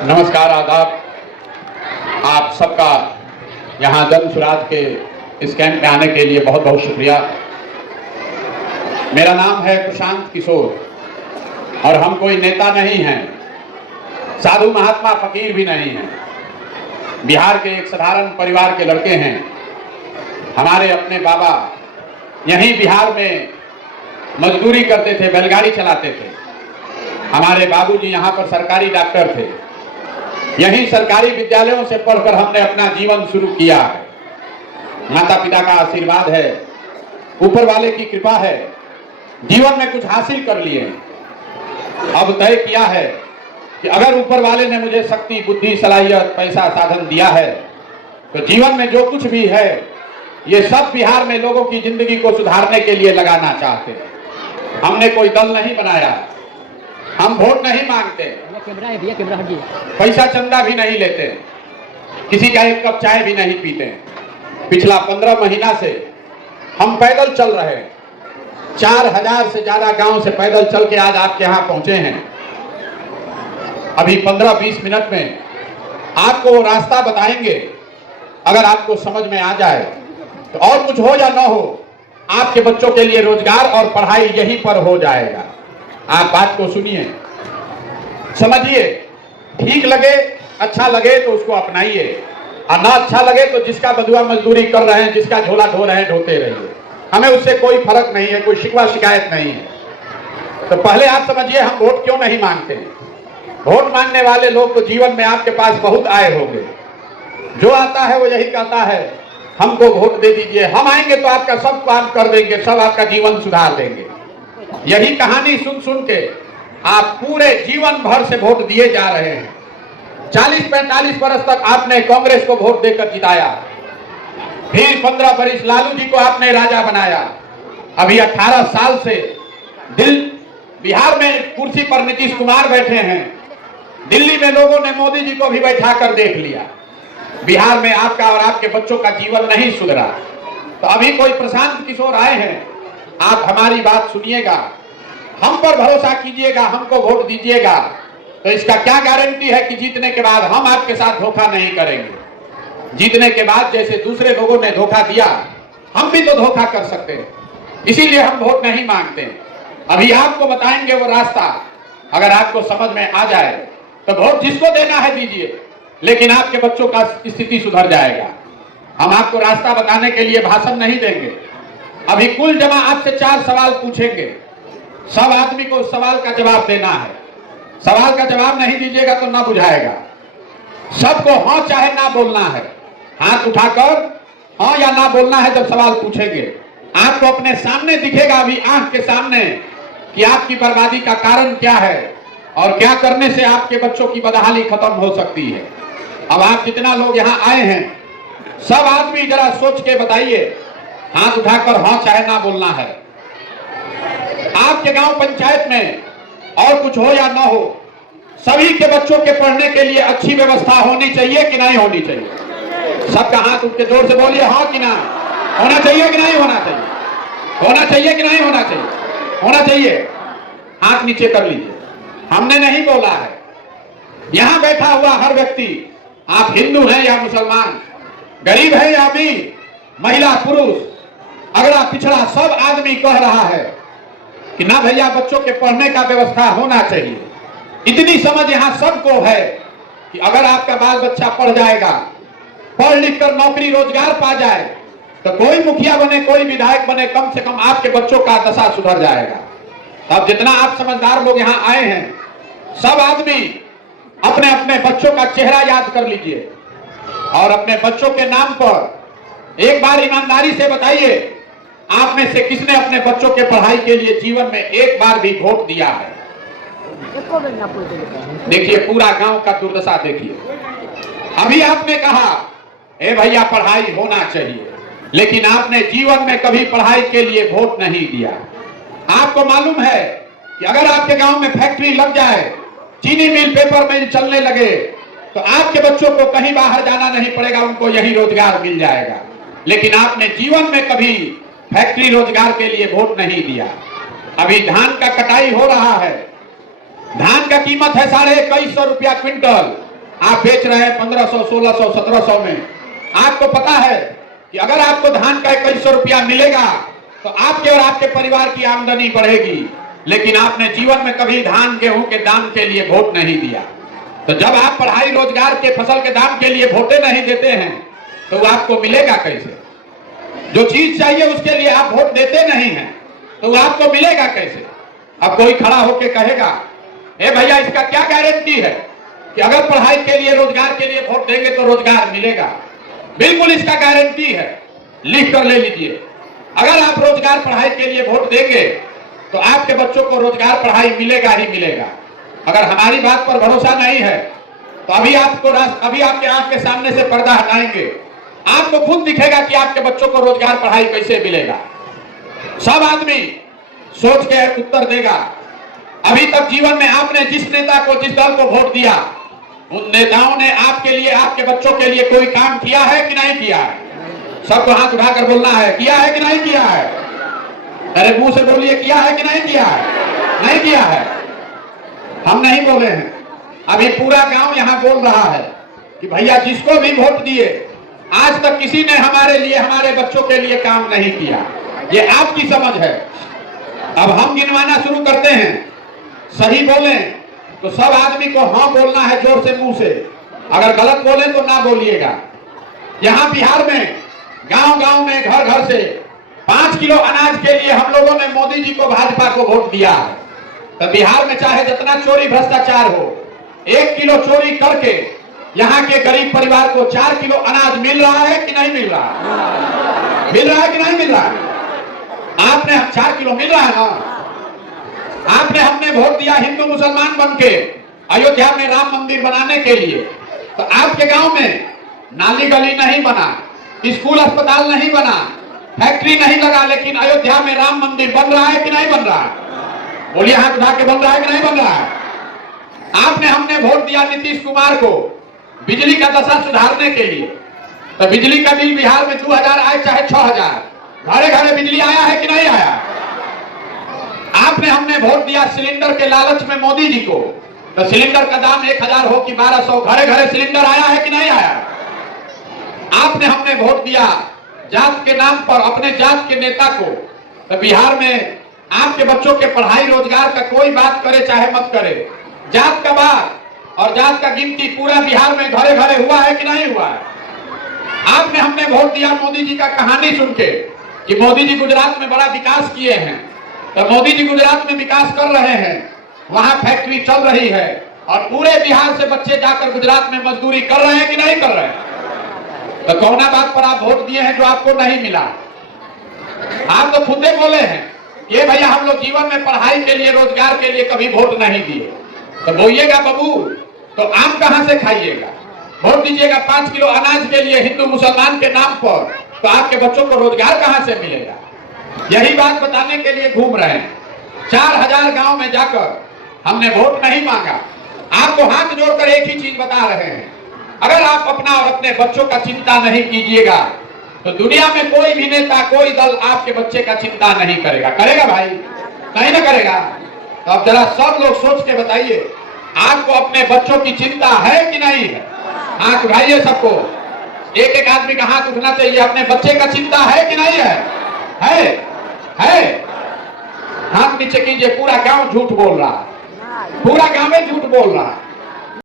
नमस्कार, आदाब। आप सबका यहाँ जन सुराज के इस कैंप में आने के लिए बहुत बहुत शुक्रिया। मेरा नाम है प्रशांत किशोर और हम कोई नेता नहीं हैं, साधु महात्मा फकीर भी नहीं हैं। बिहार के एक साधारण परिवार के लड़के हैं। हमारे अपने बाबा यहीं बिहार में मजदूरी करते थे, बैलगाड़ी चलाते थे। हमारे बाबूजी यहाँ पर सरकारी डॉक्टर थे। यही सरकारी विद्यालयों से पढ़कर हमने अपना जीवन शुरू किया है। माता पिता का आशीर्वाद है, ऊपर वाले की कृपा है, जीवन में कुछ हासिल कर लिए। अब तय किया है कि अगर ऊपर वाले ने मुझे शक्ति, बुद्धि, सलाहियत, पैसा, साधन दिया है तो जीवन में जो कुछ भी है ये सब बिहार में लोगों की जिंदगी को सुधारने के लिए लगाना चाहते हैं। हमने कोई दल नहीं बनाया, हम वोट नहीं मांगते, पैसा चंदा भी नहीं लेते, किसी का एक कप चाय भी नहीं पीते। पिछला 15 महीना से हम पैदल चल रहे हैं। 4000 से ज्यादा गांव से पैदल चल के आज आपके यहाँ पहुंचे हैं। अभी 15-20 मिनट में आपको वो रास्ता बताएंगे। अगर आपको समझ में आ जाए तो और कुछ हो या ना हो, आपके बच्चों के लिए रोजगार और पढ़ाई यहीं पर हो जाएगा। आप बात को सुनिए, समझिए, ठीक लगे, अच्छा लगे तो उसको अपनाइए, और ना अच्छा लगे तो जिसका बदुआ मजदूरी कर रहे हैं, जिसका झोला ढो रहे हैं, ढोते रहिए। हमें उससे कोई फर्क नहीं है, कोई शिकवा शिकायत नहीं है। तो पहले आप समझिए हम वोट क्यों नहीं मांगते हैं। वोट मांगने वाले लोग तो जीवन में आपके पास बहुत आए होंगे। जो आता है वो यही कहता है हमको वोट दे दीजिए, हम आएंगे तो आपका सब काम कर देंगे, सब आपका जीवन सुधार देंगे। यही कहानी सुन सुन के आप पूरे जीवन भर से वोट दिए जा रहे हैं। 40-45 वर्ष तक आपने कांग्रेस को वोट देकर जिताया, फिर 15 वर्ष लालू जी को आपने राजा बनाया। अभी 18 साल से बिहार में कुर्सी पर नीतीश कुमार बैठे हैं। दिल्ली में लोगों ने मोदी जी को भी बैठा कर देख लिया। बिहार में आपका और आपके बच्चों का जीवन नहीं सुधरा। तो अभी कोई प्रशांत किशोर आए हैं, आप हमारी बात सुनिएगा, हम पर भरोसा कीजिएगा, हमको वोट दीजिएगा। तो इसका क्या गारंटी है कि जीतने के बाद हम आपके साथ धोखा नहीं करेंगे। जीतने के बाद जैसे दूसरे लोगों ने धोखा दिया, हम भी तो धोखा कर सकते हैं, इसीलिए हम वोट नहीं मांगते। अभी आपको बताएंगे वो रास्ता। अगर आपको समझ में आ जाए तो वोट जिसको देना है दीजिए, लेकिन आपके बच्चों का स्थिति सुधर जाएगा। हम आपको रास्ता बताने के लिए भाषण नहीं देंगे। अभी कुल जमा आपसे 4 सवाल पूछेंगे, सब आदमी को उस सवाल का जवाब देना है। सवाल का जवाब नहीं दीजिएगा तो ना बुझाएगा। सबको हाँ चाहे ना बोलना है, हाथ उठाकर हाँ या ना बोलना है। जब सवाल पूछेंगे आपको अपने सामने दिखेगा, अभी आंख के सामने, कि आपकी बर्बादी का कारण क्या है और क्या करने से आपके बच्चों की बदहाली खत्म हो सकती है। अब आप जितना लोग यहाँ आए हैं, सब आदमी जरा सोच के बताइए, हाथ उठाकर हाँ चाहे ना बोलना है। आपके गांव पंचायत में और कुछ हो या ना हो, सभी के बच्चों के पढ़ने के लिए अच्छी व्यवस्था होनी चाहिए कि नहीं होनी चाहिए। सबका हाथ उठ के जोर से बोलिए, हाँ कि ना। होना चाहिए कि नहीं होना चाहिए? होना चाहिए कि नहीं होना चाहिए? होना चाहिए। हाथ नीचे कर लीजिए। हमने नहीं बोला है। यहां बैठा हुआ हर व्यक्ति, आप हिंदू हैं या मुसलमान, गरीब है या अमीर, महिला पुरुष, अगला पिछड़ा, सब आदमी कह रहा है कि ना भैया बच्चों के पढ़ने का व्यवस्था होना चाहिए। इतनी समझ यहां सबको है कि अगर आपका बाल बच्चा पढ़ जाएगा, पढ़ लिख कर नौकरी रोजगार पा जाए, तो कोई मुखिया बने, कोई विधायक बने, कम से कम आपके बच्चों का दशा सुधर जाएगा। अब जितना आप समझदार लोग यहाँ आए हैं, सब आदमी अपने अपने बच्चों का चेहरा याद कर लीजिए और अपने बच्चों के नाम पर एक बार ईमानदारी से बताइए, आप में से किसने अपने बच्चों के पढ़ाई के लिए जीवन में एक बार भी वोट दिया है? देखिए पूरा गांव का दुर्दशा देखिए। अभी आपने कहा ए भैया पढ़ाई होना चाहिए, लेकिन आपने जीवन में कभी पढ़ाई के लिए वोट नहीं दिया। आपको मालूम है कि अगर आपके गांव में फैक्ट्री लग जाए, चीनी मिल, पेपर मिल चलने लगे, तो आपके बच्चों को कहीं बाहर जाना नहीं पड़ेगा, उनको यही रोजगार मिल जाएगा। लेकिन आपने जीवन में कभी फैक्ट्री रोजगार के लिए वोट नहीं दिया। अभी धान का कटाई हो रहा है, धान का कीमत है 2150 रुपया क्विंटल, आप बेच रहे हैं 1500, 1600, 1700 में। आपको पता है कि अगर आपको धान का 2100 रुपया मिलेगा तो आपके और आपके परिवार की आमदनी बढ़ेगी, लेकिन आपने जीवन में कभी धान गेहूं के दाम के लिए वोट नहीं दिया। तो जब आप पढ़ाई रोजगार के फसल के दाम के लिए वोटें नहीं देते हैं तो आपको मिलेगा कैसे? जो चीज चाहिए उसके लिए आप वोट देते नहीं हैं तो आपको मिलेगा कैसे? अब कोई खड़ा होकर कहेगा, ए भैया इसका क्या गारंटी है कि अगर पढ़ाई के लिए रोजगार के लिए वोट देंगे तो रोजगार मिलेगा? बिल्कुल इसका गारंटी है, लिख कर ले लीजिए। अगर आप रोजगार पढ़ाई के लिए वोट देंगे तो आपके बच्चों को रोजगार पढ़ाई मिलेगा ही मिलेगा। अगर हमारी बात पर भरोसा नहीं है तो अभी आपके आंख के सामने से पर्दा हटाएंगे, आपको खुद दिखेगा कि आपके बच्चों को रोजगार पढ़ाई कैसे मिलेगा। सब आदमी सोच के उत्तर देगा। अभी तक जीवन में आपने जिस नेता को, जिस दल को वोट दिया, उन नेताओं ने आपके लिए, आपके बच्चों के लिए कोई काम किया है कि नहीं किया है? सबको हाथ उठाकर बोलना है, किया है कि नहीं किया है? अरे मुंह से बोलिए, किया है कि नहीं किया है? नहीं किया है। हम नहीं बोले हैं, अभी पूरा गांव यहाँ बोल रहा है कि भैया जिसको भी वोट दिए आज तक किसी ने हमारे लिए, हमारे बच्चों के लिए काम नहीं किया। ये आपकी समझ है। अब हम गिनवाना शुरू करते हैं। सही बोले तो सब आदमी को हाँ बोलना है जोर से मुंह से, अगर गलत बोले तो ना बोलिएगा। यहाँ बिहार में गांव गांव में, घर घर से 5 किलो अनाज के लिए हम लोगों ने मोदी जी को, भाजपा को वोट दिया है। तो बिहार में चाहे जितना चोरी भ्रष्टाचार हो, 1 किलो चोरी करके यहाँ के गरीब परिवार को 4 किलो अनाज मिल रहा है कि नहीं मिल रहा? मिल रहा है कि नहीं मिल रहा? आपने 4 किलो मिल रहा है ना? आपने, हमने वोट दिया हिंदू मुसलमान बनके अयोध्या में राम मंदिर बनाने के लिए, तो आपके गांव में नाली गली नहीं बना, स्कूल अस्पताल नहीं बना, फैक्ट्री नहीं लगा, लेकिन अयोध्या में राम मंदिर बन रहा है कि नहीं बन रहा है? बोलिए हाथ उठा के, बन रहा है कि नहीं बन रहा है? आपने, हमने वोट दिया नीतीश कुमार को बिजली का दशा सुधारने के लिए, तो बिजली का बिल बिहार में 2000 आए चाहे 6000, घरे घरे बिजली आया है कि नहीं आया? आपने, हमने वोट दिया सिलेंडर के लालच में मोदी जी को, तो सिलेंडर का दाम 1000 हो कि 1200, घरे घरे सिलेंडर आया है कि नहीं आया? आपने, हमने वोट दिया जात के नाम पर अपने जात के नेता को, तो बिहार में आपके बच्चों के पढ़ाई रोजगार का कोई बात करे चाहे मत करे, जात का बात और जात का गिनती पूरा बिहार में घरे घरे हुआ है कि नहीं हुआ है? आपने, हमने वोट दिया मोदी जी का कहानी सुन के कि मोदी जी गुजरात में बड़ा विकास किए हैं, तो मोदी जी गुजरात में विकास कर रहे हैं, वहां फैक्ट्री चल रही है और पूरे बिहार से बच्चे जाकर गुजरात में मजदूरी कर रहे हैं कि नहीं कर रहे हैं? तो कौना बात पर आप वोट दिए हैं जो आपको नहीं मिला? आप तो खुद बोले हैं ये भैया हम लोग जीवन में पढ़ाई के लिए, रोजगार के लिए कभी वोट नहीं दिए। तो बोलिएगा बाबू, तो आम कहां से खाइएगा? वोट दीजिएगा 5 किलो अनाज के लिए हिंदू मुसलमान के नाम पर, तो आपके बच्चों को रोजगार कहां से मिलेगा? यही बात बताने के लिए घूम रहे हैं। 4000 गांव में जाकर हमने वोट नहीं मांगा, आपको हाथ जोड़कर एक ही चीज बता रहे हैं, अगर आप अपना और अपने बच्चों का चिंता नहीं कीजिएगा तो दुनिया में कोई भी नेता, कोई दल आपके बच्चे का चिंता नहीं करेगा। करेगा भाई? नहीं ना करेगा। तो अब जरा सब लोग सोच के बताइए, आपको अपने बच्चों की चिंता है कि नहीं है? हाथ उठाइए सबको, एक एक आदमी का हाथ उठना चाहिए। अपने बच्चे का चिंता है कि नहीं है? है? हाथ नीचे कीजिए। पूरा गांव झूठ बोल रहा है, पूरा गांव में झूठ बोल रहा है।